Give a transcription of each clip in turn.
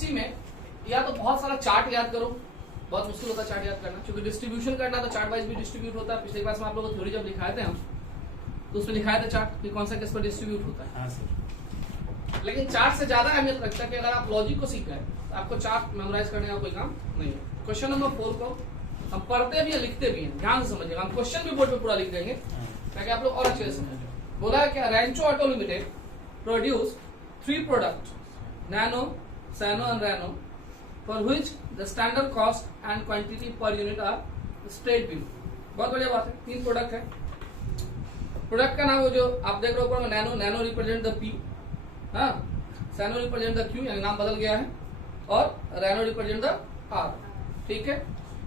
ABC में या तो बहुत सारा चार्ट याद करो, बहुत मुश्किल होता है चार्ट याद करना, क्योंकि डिस्ट्रीब्यूशन करना तो चार्ट वाइज भी डिस्ट्रीब्यूट होता है। पिछले क्लास में आप लोगों को थ्योरी जब दिखाए थे हम, तो उसमें लिखाया था चार्ट कि कौन सा किस पर डिस्ट्रीब्यूट होता है। हाँ सर। लेकिन चार्ट से ज्यादा अहमियत रखता है कि अगर आप लॉजिक को सीख रहे हैं तो आपको चार्ट मेमोराइज करने का कोई काम नहीं है। क्वेश्चन नंबर 4 को हम पढ़ते भी हैं लिखते भी हैं, ध्यान से समझिएगा। हम क्वेश्चन भी बोर्ड पे पूरा लिख देंगे ताकि आप लोग और अच्छे से समझें। बोला है क्या, Rancho auto limited produce 3 product nano, sano and rano for which the standard cost and quantity per unit are straight bill. बहुत बढ़िया बात है, 3 प्रोडक्ट है। प्रोडक्ट का नाम वो जो आप देख रहे हो ऊपर में, nano, nano represent the P, हाँ, सैनो रिप्रेजेंट द क्यू, यानी नाम बदल गया है, और रैनो रिप्रेजेंट द आर। ठीक है,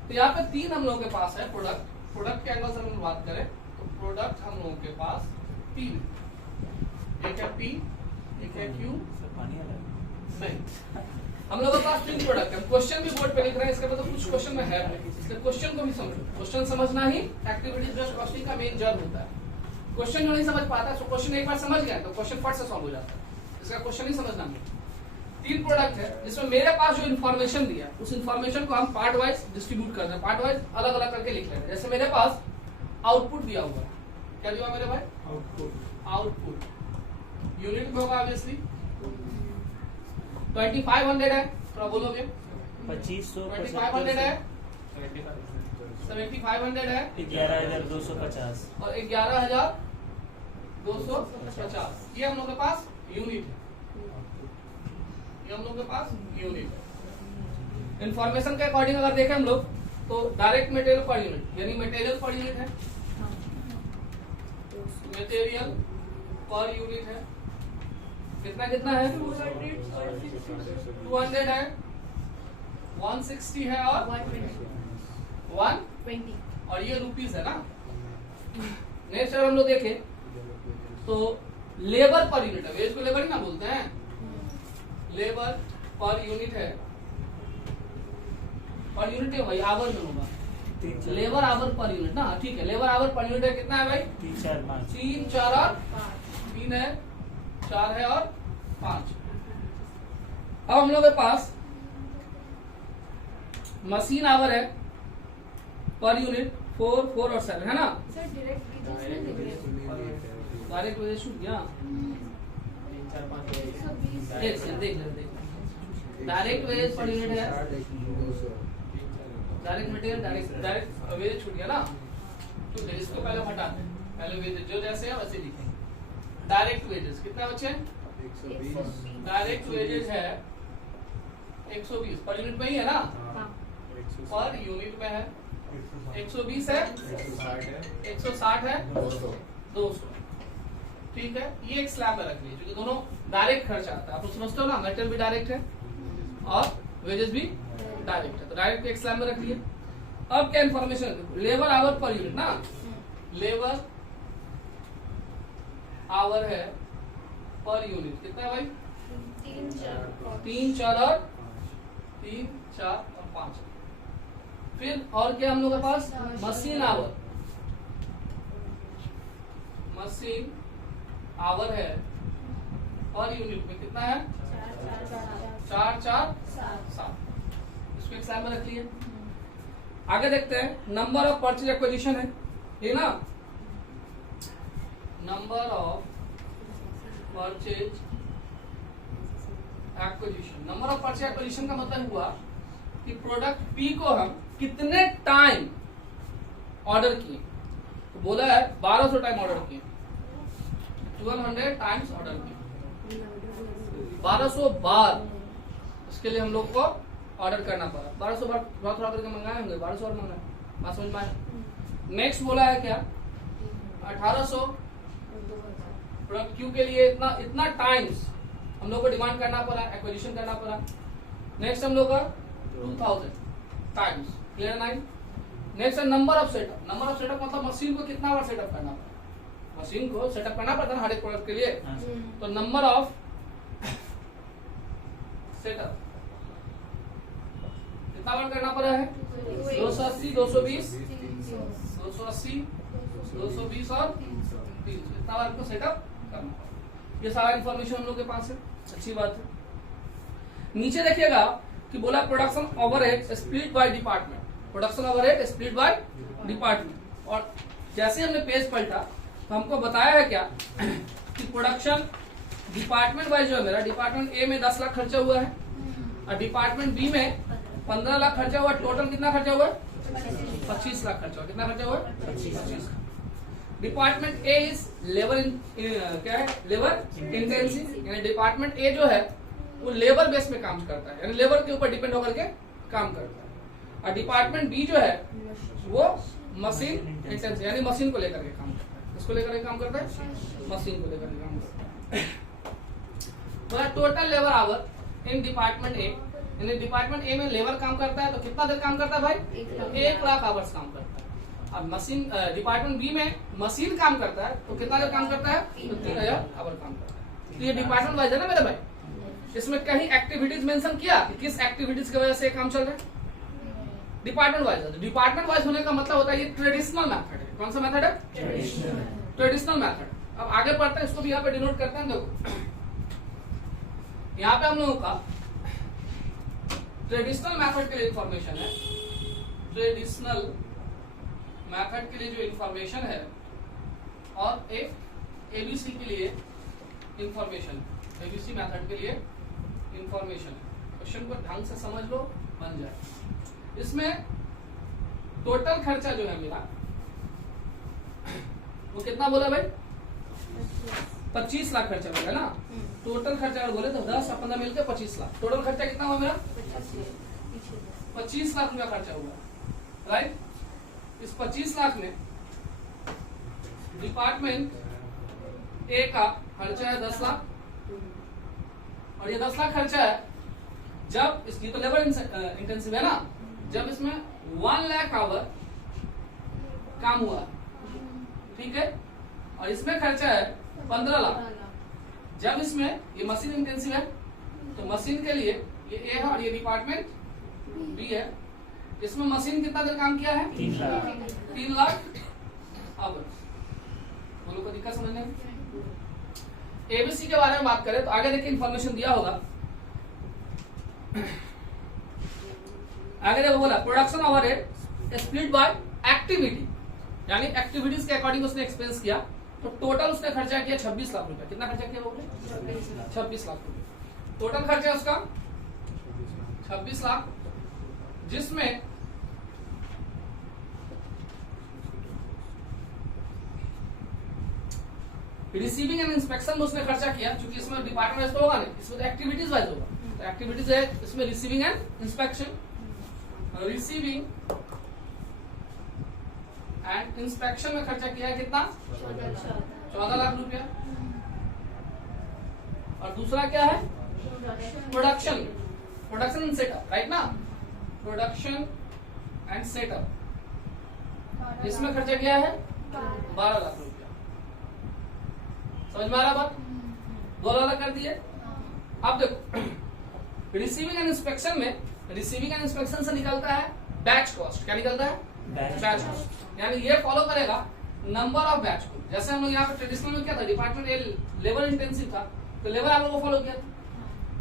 तो यहाँ पे 3 हम लोगों के पास है प्रोडक्ट। प्रोडक्ट के एंगल से हम बात करें तो प्रोडक्ट हम लोगों के पास 3, एक है पी, एक है क्यू, नहीं, हम लोगों के पास 3 प्रोडक्ट है। क्वेश्चन भी बोर्ड पे लिख रहे हैं, इसका मतलब कुछ क्वेश्चन में है, इसलिए क्वेश्चन को भी समझो। क्वेश्चन समझना ही एक्टिविटीज बेस्ड कॉस्टिंग का मेन जड़ होता है। क्वेश्चन जो नहीं समझ पाता है, क्वेश्चन एक बार समझ गया तो क्वेश्चन फट से सॉल्व हो जाता है, इसका क्वेश्चन नहीं समझना नहीं। 3 प्रोडक्ट है जिसमें मेरे पास जो इन्फॉर्मेशन दिया उस इन्फॉर्मेशन को हम पार्ट वाइज डिस्ट्रीब्यूट कर रहे हैं, पार्ट वाइज अलग अलग करके लिख रहे हैं। जैसे मेरे पास आउटपुट दिया हुआ है, क्या दिया मेरे भाई, आउटपुट यूनिट में होगा ऑब्वियसली 2500 है, थोड़ा बोलोगे 2500, 2500 है, 7500 है, 11250 और 11250, ये हम लोग के पास यूनिट है, ये हम लोग के पास यूनिट है। इंफॉर्मेशन के अकॉर्डिंग अगर देखें हम लोग तो डायरेक्ट मटेरियल पर यूनिट, यानी मटेरियल पर यूनिट है, मटेरियल पर यूनिट है, कितना कितना है, 200 है, 160 है और 120, और ये रुपीस है ना। नेक्स्ट अगर हम लोग देखें तो लेबर पर यूनिट है, वेज को लेबर ही ना बोलते हैं, लेबर पर यूनिट है, पर यूनिट है भाई, आवर में होगा, लेबर आवर पर यूनिट ना, ठीक है। लेबर आवर पर यूनिट है, कितना है भाई, 3, 4, 5, 3, 4 और 3 है, 4 है और 5। अब हम लोग के पास मशीन आवर है पर यूनिट 4, 4 और 7 है ना। डायरेक्ट वजह छूट गया, देख डायरेक्ट वेज पर यूनिट है, डायरेक्ट मटेरियल डायरेक्ट वेज छूट गया ना, तो इसको पहले हटाते हैं, पहले वेज जो जैसे है वैसे लिखेंगे। डायरेक्ट वेजेस कितना बचे, 120, डायरेक्ट वेजेस है 120 पर यूनिट में ही है ना, पर यूनिट में है 120 है, 160 है, 200, ठीक है। ये एक स्लैब में रख लीजिए, क्योंकि दोनों डायरेक्ट खर्च आता है, आप लोग समझते हो ना, मेटेरियल भी डायरेक्ट है और वेजेस भी डायरेक्ट है, तो डायरेक्ट एक स्लैब में रख लिए। अब क्या information, labour our per unit ना, लेबर आवर है पर यूनिट, कितना है भाई, 3, 4 और 3, 4 और 5। फिर और क्या हम लोग के पास, मशीन आवर, मशीन आवर है पर यूनिट में कितना है, 4, 4, 7, इसको एक साइड में रख लिए। आगे देखते हैं, नंबर ऑफ परचेज एक्विजिशन है ये ना, number of purchase acquisition. Number of purchase acquisition का मतलब हुआ कि प्रोडक्ट पी को हम कितने टाइम ऑर्डर किए, तो बोला है 1200 टाइम ऑर्डर किए, 1200 टाइम्स ऑर्डर किए, 1200 बार इसके लिए हम लोग को ऑर्डर करना पड़ा। 1200 बार थोड़ा थोड़ा करके मंगाए होंगे, 1200 और मंगाए, बात समझ में आया। नेक्स्ट बोला है क्या, 1800 प्रोडक्ट क्यू के लिए इतना टाइम्स हम लोग को डिमांड करना पड़ा, एक्विजिशन करना पड़ा। नेक्स्ट हम लोग का 2000 टाइम्स, क्लियर 9। नेक्स्ट है number of setup. Number of setup मतलब मशीन को कितना बार सेटअप करना पड़ा, मशीन को सेटअप करना पड़ता है हर एक प्रोडक्ट के लिए, तो नंबर ऑफ सेटअप कितना बार करना पड़ा है, 280, 220, 280, 220 और 300, इतना बार को सेटअप करना पड़ा। ये सारा इन्फॉर्मेशन हम लोग के पास है, अच्छी बात है। नीचे देखिएगा कि बोला production overhead split by department, production overhead split by department. और जैसे हमने पेज पलटा तो हमको बताया है क्या कि प्रोडक्शन डिपार्टमेंट वाइज जो है मेरा, डिपार्टमेंट ए में 10 लाख खर्चा हुआ है और डिपार्टमेंट बी में 15 लाख खर्चा हुआ। टोटल कितना खर्चा हुआ है? 25 लाख खर्चा हुआ। कितना खर्चा हुआ है? 25। डिपार्टमेंट ए इज लेबर क्या है? लेबर इंटेंसिव, यानी डिपार्टमेंट ए जो है वो लेबर बेस में काम करता है, यानी लेबर के ऊपर डिपेंड होकर के काम करता है। और डिपार्टमेंट बी जो है वो मशीन इंटेंसिव, यानी मशीन को लेकर के काम करता है। इसको लेकर के काम करता है, मशीन को लेकर के काम करता है। तो total labour hour in department A, यानी डिपार्टमेंट ए में लेबर काम करता है तो कितना देर काम करता है भाई? 1 लाख आवर्स काम करता है। अब मशीन डिपार्टमेंट बी में मशीन काम करता है तो कितना देर काम करता है? 3000 आवर काम करता है। तो ये डिपार्टमेंट वाइज है ना मेरे भाई। इसमें कहीं एक्टिविटीज मेंशन किया कि किस एक्टिविटीज की वजह से काम चल रहा है? डिपार्टमेंट वाइज है। डिपार्टमेंट वाइज होने का मतलब होता है ये ट्रेडिशनल मेथड है। कौन सा मेथड है? Traditional method. अब आगे बढ़ते हैं, इसको भी यहाँ पे डिनोट करते हैं। देखो यहाँ पे हम लोगों का ट्रेडिशनल मेथड के लिए इंफॉर्मेशन है। ट्रेडिशनल मेथड के लिए जो इंफॉर्मेशन है और एक एबीसी के लिए इंफॉर्मेशन, एबीसी मेथड के लिए इंफॉर्मेशन है। क्वेश्चन को ढंग से समझ लो, बन जाए। इसमें टोटल खर्चा जो है मेरा वो कितना बोला भाई? 25 लाख खर्चा बोला ना। टोटल खर्चा अगर बोले तो 10 और 15 मिलकर 25 लाख। टोटल खर्चा कितना हुआ मेरा? 25 लाख रुपया खर्चा हुआ, राइट। इस 25 लाख में डिपार्टमेंट ए का खर्चा है 10 लाख और ये 10 लाख खर्चा है जब इसकी तो लेबर इंटेंसिव है ना, जब इसमें 1 लाख आवर काम हुआ, ठीक है। और इसमें खर्चा है 15 लाख जब इसमें ये मशीन इंटेंसिव है तो मशीन के लिए ये ए है और ये डिपार्टमेंट बी है। इसमें मशीन कितना देर काम किया है? 3 लाख आवर। बोलो कोई दिक्कत समझने में? एबीसी के बारे में बात करें तो आगे देखिए इंफॉर्मेशन दिया होगा। आगे देखो बोला production overhead split by activity, यानी एक्टिविटीज के अकॉर्डिंग उसने एक्सपेंस किया। तो टोटल उसने खर्चा किया 26 लाख रुपए। कितना खर्चा किया बोले? 26 लाख रुपए टोटल खर्चा है उसका 26 लाख, जिसमें रिसीविंग एंड इंस्पेक्शन में उसने खर्चा किया, क्योंकि इसमें डिपार्टमेंट वाइज तो होगा नहीं, इसमें तो एक्टिविटीज वाइज होगा। तो एक्टिविटीज है इसमें receiving and inspection. Receiving and inspection में खर्चा किया है कितना? 14 लाख रुपया। और दूसरा क्या है? Production, production and setup, right ना। प्रोडक्शन एंड सेटअप, इसमें खर्चा किया है 12 लाख रुपया। समझ में आ रहा बात? 2 अलग कर दिए। अब देखो रिसीविंग एंड इंस्पेक्शन में, रिसीविंग एंड इंस्पेक्शन से निकलता है बैच कॉस्ट। क्या निकलता है? Batch cost. यानी ये फॉलो करेगा नंबर ऑफ बैच को। जैसे हम लोग यहाँ पे ट्रेडिशनल में क्या था, डिपार्टमेंट ए लेबर इंटेंसिव था तो लेबर आप लोग को फॉलो किया।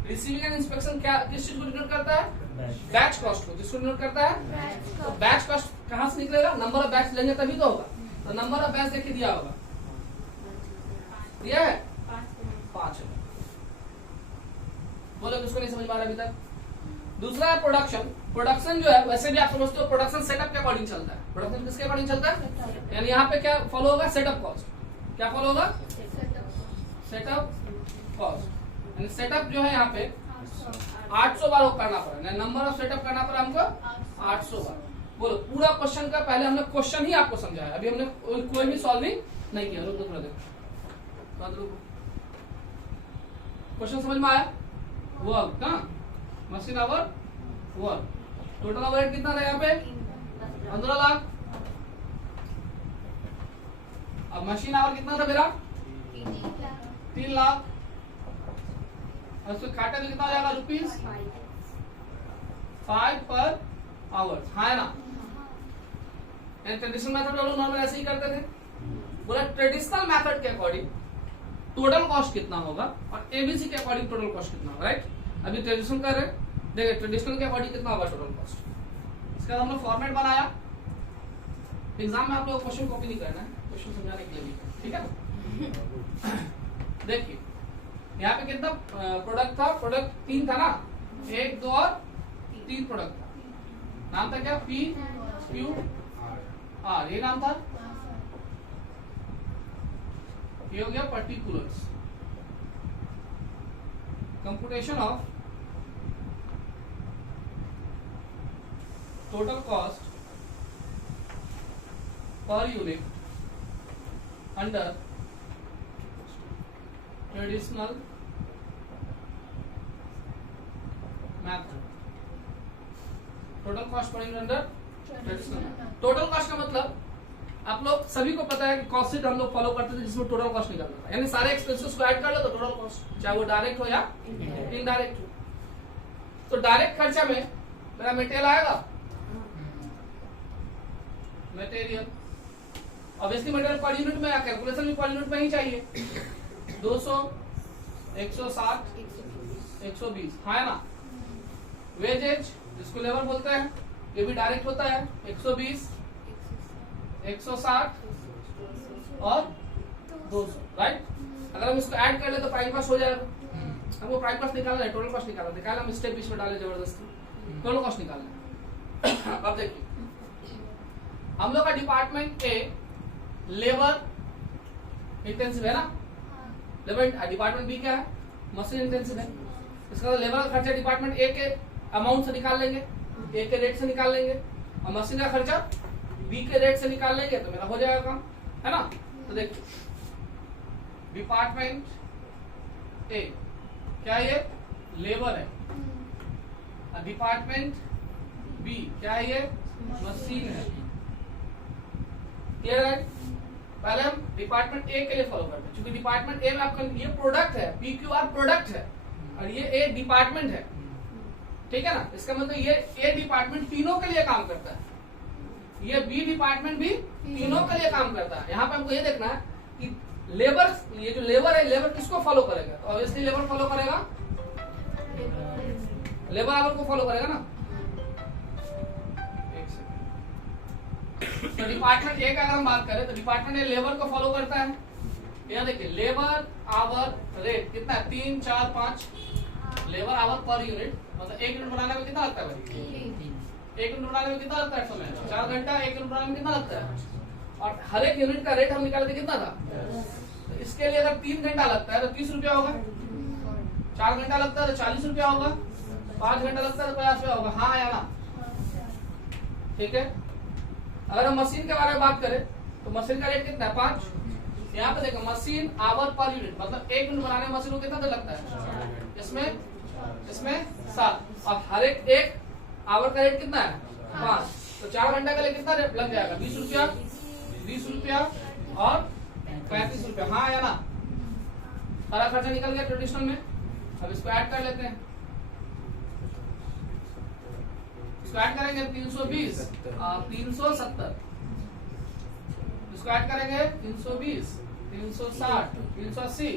रिसीविंग एंड इंस्पेक्शन क्या किस चीज को डिनोट करता है? बैच कॉस्ट को। जिसको डिनोट करता है तो बैच कॉस्ट कहाँ से निकलेगा? नंबर ऑफ बैच लेंगे तभी तो होगा। तो नंबर ऑफ बैच देखिए दिया होगा, दिया है 5। बोलो किसको नहीं समझ में आ रहा अभी तक? दूसरा है प्रोडक्शन। प्रोडक्शन जो है वैसे भी आप समझते हो प्रोडक्शन सेटअप के अकॉर्डिंग चलता है। प्रोडक्शन किसके अकॉर्डिंग चलता है? यानी यहाँ पे क्या फॉलो होगा? Setup cost. क्या फॉलो होगा? Setup cost. यानी सेटअप जो है यहाँ पे 800 बार करना पड़ा, नंबर ऑफ सेटअप करना पड़ा हमको 800 बार। बोलो पूरा क्वेश्चन का पहले हमने क्वेश्चन ही आपको समझाया, अभी हमने कोई भी सॉल्विंग नहीं किया। रुको थोड़ा देखो, क्वेश्चन समझ में आया? वर्क ना, machine our work. Total overhead कितना था यहाँ पे? 15 लाख। अब मशीन आवर कितना था मेरा? 3 लाख। और उसको काटा भी कितना हो जाएगा? ₹5 पर आवर। हाँ है ना। ट्रेडिशनल मेथड लोग नॉर्मल ऐसे ही करते थे। बोला ट्रेडिशनल मेथड के अकॉर्डिंग टोटल कॉस्ट कितना होगा और एबीसी के अकॉर्डिंग टोटल कॉस्ट कितना होगा, राइट। अभी ट्रेडिशनल कर रहे हैं, देखिए ट्रेडिशनल के अकॉर्डिंग कितना होगा टोटल कॉस्ट। इसका हम लोग फॉर्मेट बनाया, एग्जाम में आप लोग क्वेश्चन कॉपी नहीं करना है, क्वेश्चन समझाने के लिए भी, ठीक है ना। देखिए यहाँ पे कितना प्रोडक्ट था, प्रोडक्ट 3 था ना, 1 2 और 3 प्रोडक्ट था, नाम था क्या, पी क्यू आर, ये नाम था, ये हो गया particulars. Computation of total cost per unit under traditional method. Total cost per unit under traditional. Total cost का मतलब आप लोग सभी को पता है कि कॉस्ट शीट हम लोग फॉलो करते थे जिसमें टोटल कॉस्ट निकलता था, यानी सारे एक्सपेंसेस को ऐड कर लो तो टोटल कॉस्ट, चाहे वो डायरेक्ट हो या इनडायरेक्ट हो। तो डायरेक्ट खर्चा में मेरा मटेरियल आएगा, material obviously material per unit में, कैलकुलेशन भी पर यूनिट में ही चाहिए, 200 160 120, हाँ है ना। वेजेज जिसको लेबर बोलते हैं, ये भी डायरेक्ट होता है, 120 160 और 200, राइट। अगर हम इसको ऐड कर ले तो प्राइम कॉस्ट हो जाएगा। हमको प्राइम कॉस्ट निकालना है, टोटल कॉस्ट निकालना है, हम स्टेप इसमें डाले जबरदस्ती, टोटल कॉस्ट निकालना है। अब देखिए हम लोग का डिपार्टमेंट ए लेबर इंटेंसिव है ना, लेबर। डिपार्टमेंट बी क्या है, मशीन इंटेंसिव है। इसका मतलब लेबर का खर्चा डिपार्टमेंट ए के अमाउंट से निकाल लेंगे, ए के रेट से निकाल लेंगे, और मशीन का खर्चा बी के रेट से निकाल लेंगे, तो मेरा हो जाएगा काम, है ना। तो देखिए डिपार्टमेंट ए क्या है, ये लेबर है, डिपार्टमेंट बी क्या है, ये मशीन है। क्लियर है। पहले हम डिपार्टमेंट ए के लिए फॉलो करते हैं, क्योंकि डिपार्टमेंट ए में आपका ये प्रोडक्ट है, पी क्यू आर प्रोडक्ट है, और ये ए डिपार्टमेंट है, ठीक है ना। इसका मतलब ये ए डिपार्टमेंट तीनों के लिए काम करता है, ये बी डिपार्टमेंट भी तीनों के लिए काम करता है। यहाँ पे हमको ये देखना है कि लेबर, ये जो लेबर है, लेबर किसको फॉलो करेगा, तो ऑब्वियसली लेबर फॉलो करेगा, लेबर आवर को फॉलो करेगा ना। तो डिपार्टमेंट ए का अगर हम बात करें तो डिपार्टमेंट ए लेबर को फॉलो करता है। यहाँ देखिए लेबर आवर रेट कितना है, 3 4 5 लेबर आवर पर यूनिट, मतलब 1 यूनिट बनाने में कितना लगता है भाई, 1 यूनिट बनाने में कितना लगता है समय, 4 घंटा। 1 यूनिट बनाने में कितना लगता है, और हर एक यूनिट का रेट हम निकालते कितना था, तो इसके लिए अगर 3 घंटा लगता है तो 30 रुपया होगा, 4 घंटा लगता है तो 40 रुपया होगा, 5 घंटा लगता है तो 50 रुपया होगा, हाँ या ना, ठीक है। अगर हम मशीन के बारे में बात करें तो मशीन का रेट कितना है, 5। यहाँ पे देखो मशीन आवर पर यूनिट, मतलब 1 यूनिट बनाने में मशीन को कितना देर लगता है, इसमें 7, और हर एक आवर का रेट कितना है, 5। तो 4 घंटा के लिए कितना रेट लग जाएगा, 20 रुपया और 35 रुपया, हाँ या ना। सारा खर्चा निकल गया ट्रेडिशनल में। अब इसको ऐड कर लेते हैं, इसको ऐड करेंगे 320 और 370, इसको ऐड करेंगे 320 360 380,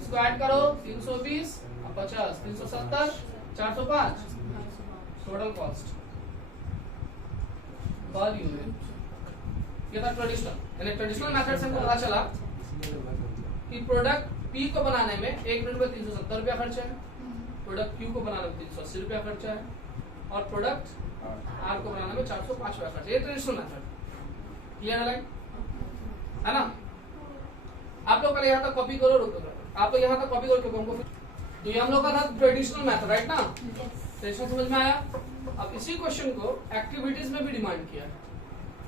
इसको ऐड करो 320 और 50 370 405। टोटल कॉस्ट पर यूनिट, ये था ट्रेडिशनल। यानी ट्रेडिशनल मेथड से हमको पता चला कि प्रोडक्ट पी को बनाने में 1 यूनिट में 370 रुपया खर्चा है, प्रोडक्ट क्यू को बनाने में 380 रुपया खर्चा है, और प्रोडक्ट आर को बनाने में 405 रुपया खर्चा। ये ट्रेडिशनल मेथड, क्लियर है ना। आप लोग पहले यहाँ तक कॉपी करो, रुको आप लोग यहाँ तक कॉपी करो, क्योंकि हमको तो ये हम लोग का था ट्रेडिशनल मेथड, राइट ना। ट्रेडिशनल समझ में आया। अब इसी क्वेश्चन को एक्टिविटीज में भी डिमांड किया है,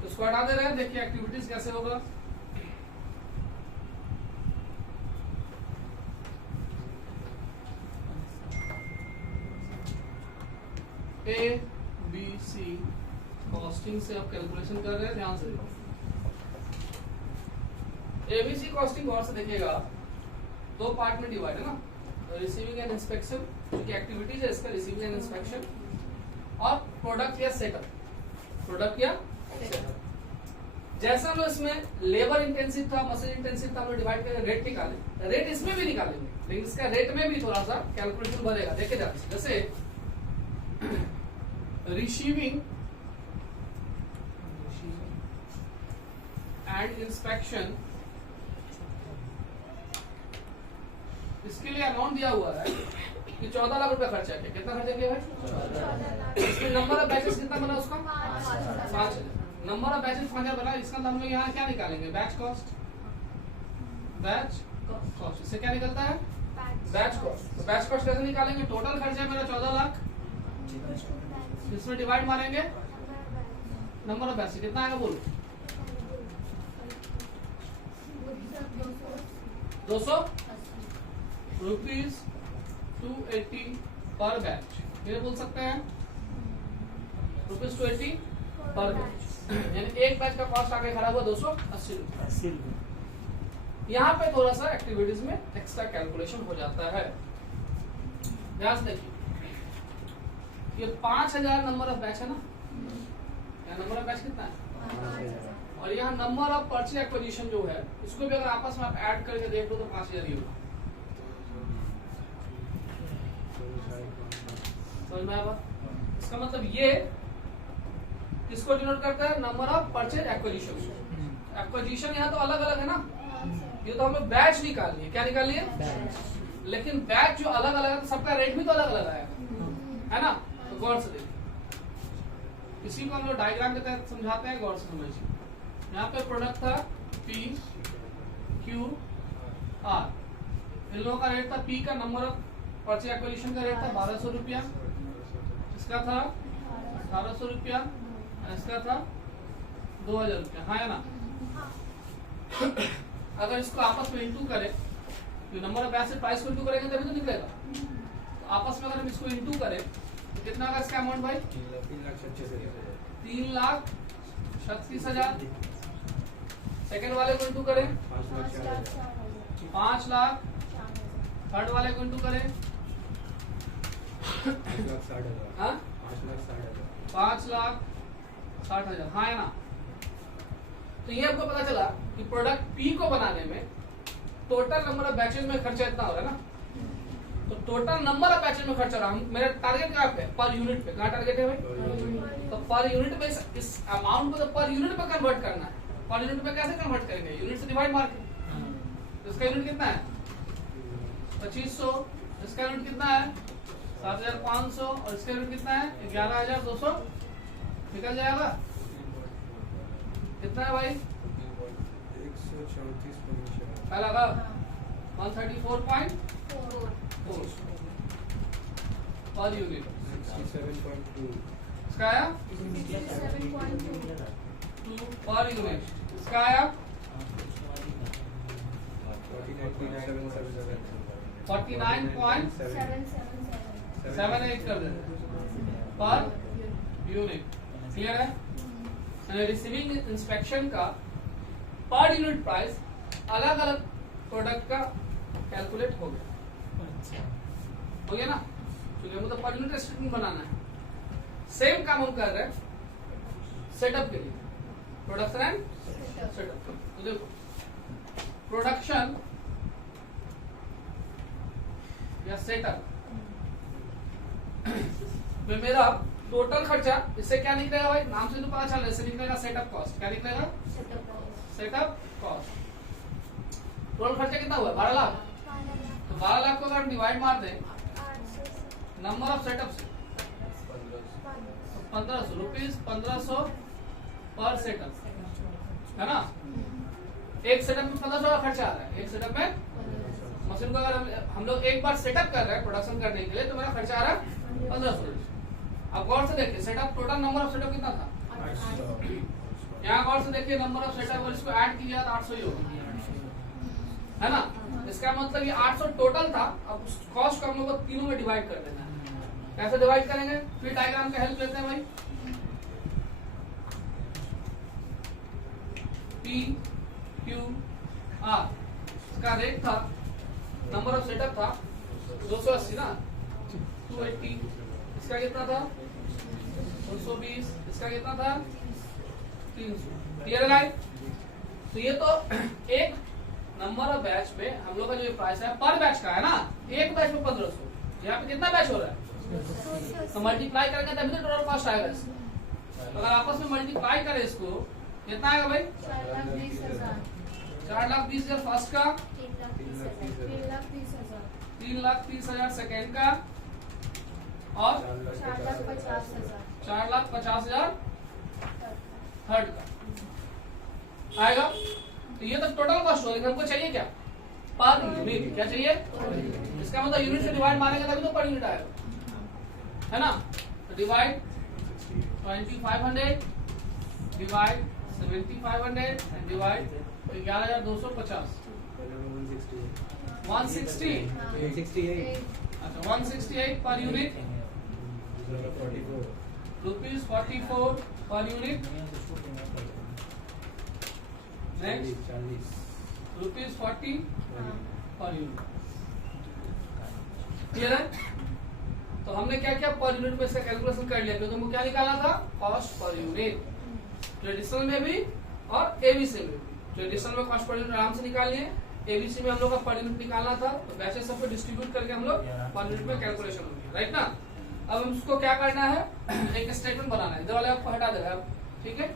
तो इसको हटा दे रहे हैं। देखिए एक्टिविटीज कैसे होगा, ए बी सी कॉस्टिंग से आप कैलकुलेशन कर रहे हैं, ध्यान से देखो। एबीसी कॉस्टिंग और से देखिएगा, 2 पार्ट में डिवाइड है ना, रिसीविंग एंड इंस्पेक्शन, क्योंकि एक्टिविटीज है इसका, रिसीविंग एंड इंस्पेक्शन, और प्रोडक्ट या सेटअप, प्रोडक्ट या सेटअप। जैसा हम लोग इसमें लेबर इंटेंसिव था, मशीन इंटेंसिव था, हम लोग डिवाइड करके रेट निकाले, रेट इसमें भी निकालेंगे, लेकिन इसका रेट में भी थोड़ा सा कैलकुलेशन बढ़ेगा। देखे जाते हैं, जैसे रिसीविंग एंड इंस्पेक्शन, इसके लिए अमाउंट दिया हुआ है कि 14 लाख रुपया खर्चा है। कितना खर्चा किया है? इसमें नंबर ऑफ बैचेस कितना बना उसका? 5। नंबर ऑफ बैचेस 5000 बना। इसका हम लोग यहाँ क्या निकालेंगे? Batch cost. बैच कॉस्ट इससे क्या निकलता है? Batch cost. तो बैच कॉस्ट कैसे निकालेंगे? टोटल खर्चा मेरा 14 लाख, इसमें डिवाइड मारेंगे नंबर ऑफ बैच। कितना आएगा बोलो? 200 रुपीज 280 पर बैच। ये बोल सकते हैं रुपीज 280 पर बैच, यानी एक बैच का कॉस्ट आगे खड़ा हुआ 280 रुपये। 80 रुपये। यहाँ पे थोड़ा सा एक्टिविटीज में एक्स्ट्रा कैलकुलेशन हो जाता है। ध्यान से देखिए, ये 5000 नंबर ऑफ बैच है ना, या नंबर ऑफ बैच कितना है? और यहाँ नंबर ऑफ परचेज एक्विजिशन जो है, इसको भी अगर आपस में आप ऐड करके देख लो तो 5000 ही होगा। समझ में आया? इसका मतलब ये किसको डिनोट करता है? Number of purchase acquisition. Acquisition यहाँ तो अलग अलग है ना, ये तो हमें बैच निकालनी है। क्या निकालनी है? लेकिन बैच जो अलग अलग है, सबका रेट भी तो अलग अलग आएगा, है ना? तो गौर से देखिए, इसी को हम लोग डायग्राम के तहत समझाते हैं, गौर से समझिए। यहाँ पे प्रोडक्ट था पी क्यू आर। इन लोगों का रेट था, पी का नंबर ऑफ परचेज एक्विजिशन का रेट था 1200 रुपया, इसका था 1800 रुपया, इसका था 2000 रुपया। हाँ या ना? अगर इसको आपस में इंटू करें, तो नंबर ऑफ बैच से प्राइस को इंटू करेंगे तभी तो निकलेगा। तो आपस में अगर हम इसको इंटू करें तो कितना होगा इसका अमाउंट भाई? 3,36,000। सेकेंड वाले को इंटू करें 5 लाख। थर्ड वाले को इंटू करें 5,60,000। हाँ है ना? तो ये आपको पता चला कि प्रोडक्ट पी को बनाने में टोटल नंबर ऑफ बैचेस में खर्चा इतना हो रहा है ना। तो टोटल नंबर ऑफ बैचेस में खर्चा रहा, मेरा टारगेट क्या है? पर यूनिट पे। कहाँ टारगेट है भाई? तो पर यूनिट पे इस अमाउंट को तो पर यूनिट पे कन्वर्ट करना है। पर यूनिट पे कैसे कन्वर्ट करेंगे? यूनिट से डिवाइड मार के। तो इसका यूनिट कितना है? 2500। इसका यूनिट कितना है? 7500। और इसका यूनिट कितना है? 11,200। निकल जाएगा। कितना है भाई? 134 लगा 134.4 पर यूनिट। 67.2 इसका आया 2 पर यूनिट। इसका आया 49.78 कर देते पर यूनिट। क्लियर है? रिसीविंग इंस्पेक्शन का पर यूनिट प्राइस अलग अलग प्रोडक्ट का कैलकुलेट हो गया। हो गया ना? क्योंकि मतलब पर यूनिट स्टेटमेंट बनाना है। सेम काम हम कर रहे हैं सेटअप के लिए, प्रोडक्शन एंड सेटअप। तो देखो, प्रोडक्शन या सेटअप में मेरा टोटल खर्चा, इससे क्या निकलेगा भाई? नाम से तो पता चल रहा है, इससे निकलेगा सेटअप कॉस्ट। क्या निकलेगा? Setup cost. टोटल खर्चा कितना हुआ? 12 लाख। तो 12 लाख को अगर हम डिवाइड मार दें नंबर ऑफ सेटअप से, तो 1500 रुपीज 1500 पर सेटअप, है ना? एक सेटअप में 1500 का खर्चा आ रहा है। एक सेटअप में मशीन को अगर हम लोग एक बार सेटअप कर रहे हैं प्रोडक्शन करने के लिए, तो मेरा खर्चा आ रहा है 1500। अब गौर से देखिए, setup total number of setup कितना था? यहाँ गौर से देखिए, नंबर ऑफ सेटअप और इसको ऐड किया तो 800 ही होगा, है ना? इसका मतलब ये 800 टोटल था। अब उस कॉस्ट को हम लोग को तीनों में डिवाइड कर देना है। कैसे डिवाइड करेंगे? फिर डायग्राम का हेल्प लेते हैं भाई। पी क्यू आर, इसका रेट था, नंबर ऑफ सेटअप था 280 ना, 280। इसका कितना था? 220। इसका कितना था? 300। क्लियर है? तो ये तो एक नंबर ऑफ बैच में हम लोग का जो प्राइस है पर बैच का है ना, एक बैच में 1500, यहाँ पे कितना बैच हो रहा है, तो मल्टीप्लाई करेंगे तभी तो टोटल कॉस्ट आएगा इसका। अगर आपस में मल्टीप्लाई करें इसको कितना आएगा भाई, 4,20,000 फर्स्ट का, 3,30,000 सेकेंड का और 4,50,000 थर्ड का आएगा। तो ये तो टोटल कॉस्ट होगी। हमको चाहिए क्या, पर यूनिट। क्या चाहिए, इसका मतलब यूनिट से डिवाइड मारेंगे तभी तो पर यूनिट आएगा, है ना। तो डिवाइड 2500 डिवाइड 7500 एंड डिवाइड 11,250 160 अच्छा 168 per unit, ₹44 per unit, next ₹40 per unit. Clear है। तो हमने क्या किया, पर यूनिट में इसका कैलकुलेशन कर लिया, क्योंकि हमको क्या निकालना था, कॉस्ट पर यूनिट, ट्रेडिशनल में भी और एबीसी में भी। ट्रेडिशनल में कॉस्ट पर यूनिट आराम से निकाल लिए, एबीसी में हम लोग का पर यूनिट निकालना था, तो बैचेस सबको डिस्ट्रीब्यूट करके हम लोग पर यूनिट में कैलकुलेशन हो गया, राइट ना। अब हम उसको क्या करना है, एक स्टेटमेंट बनाना है, इधर वाले आपको हटा देगा, ठीक है।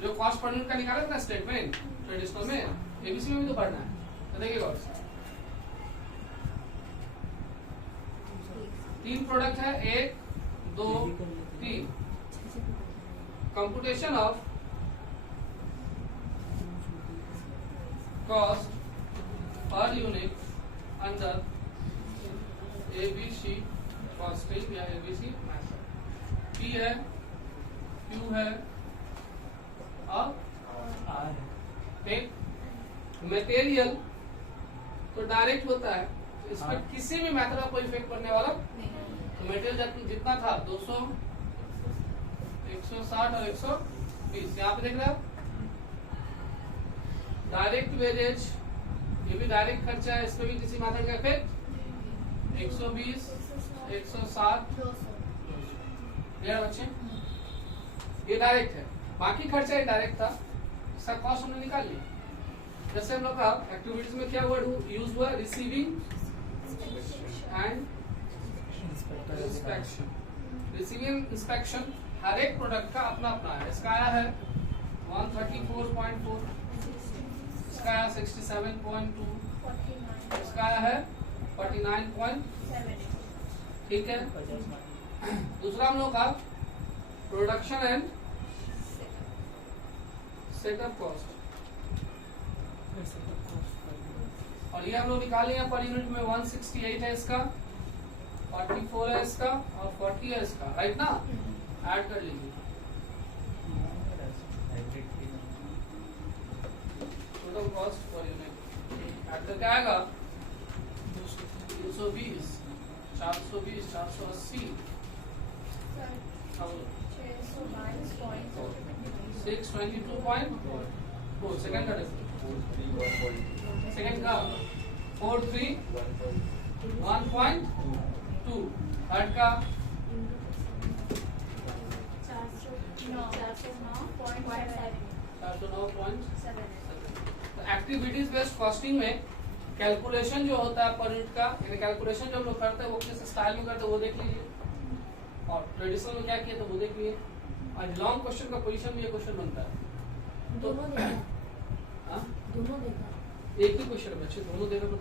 जो कॉस्ट पर यूनिट का निकाला था स्टेटमेंट ट्रेडिशनल में, एबीसी में भी तो पढ़ना है। तो देखिए गौर से, 3 प्रोडक्ट है, 1 2 3। Computation of cost per unit under ABC costing या एबीसी मेथड। पी है, क्यू है और एक मटेरियल तो डायरेक्ट होता है, इस पर किसी भी मेथड का कोई इफेक्ट पड़ने वाला तो मटेरियल जितना था 200 160 और 120 यहाँ पे देख रहे हो। डायरेक्ट वेजेज ये भी डायरेक्ट खर्चा है, इस पे भी किसी मेथड का इफेक्ट 120 160 क्लियर बच्चे, ये डायरेक्ट है। बाकी खर्चा इनडायरेक्ट था, इसका कॉस्ट हमने निकाल लिया। जैसे हम लोग का एक्टिविटीज में क्या वर्ड यूज हुआ, receiving and inspection. Receiving inspection हर एक प्रोडक्ट का अपना अपना है। इसका आया है 134.4, इसका आया 67.2, इसका आया है 49.7, ठीक है। दूसरा हम लोग का प्रोडक्शन एंड सेटअप कॉस्ट, और ये हम लोग निकालेंगे पर यूनिट में 168 है इसका, 44 है इसका और 40 है इसका, राइट ना। ऐड कर लीजिए total cost per unit add करके आएगा 220 420 480 622.4 सेकंड का सेकंड का 431.2 थर्ड का 409.7। तो एक्टिविटीज बेस्ड कॉस्टिंग में कैलकुलेशन जो होता है पर यूनिट का, यानी कैलकुलेशन जो हम लोग करते हैं वो किस स्टाइल में करते हैं वो देख लीजिए, और ट्रेडिशनल में क्या किया तो वो देख लीजिए। और लॉन्ग क्वेश्चन का पोजीशन में ये क्वेश्चन बनता है, तो दोनों देखा हाँ? दोनों देखा एक ही क्वेश्चन बच्चे दोनों देखा तो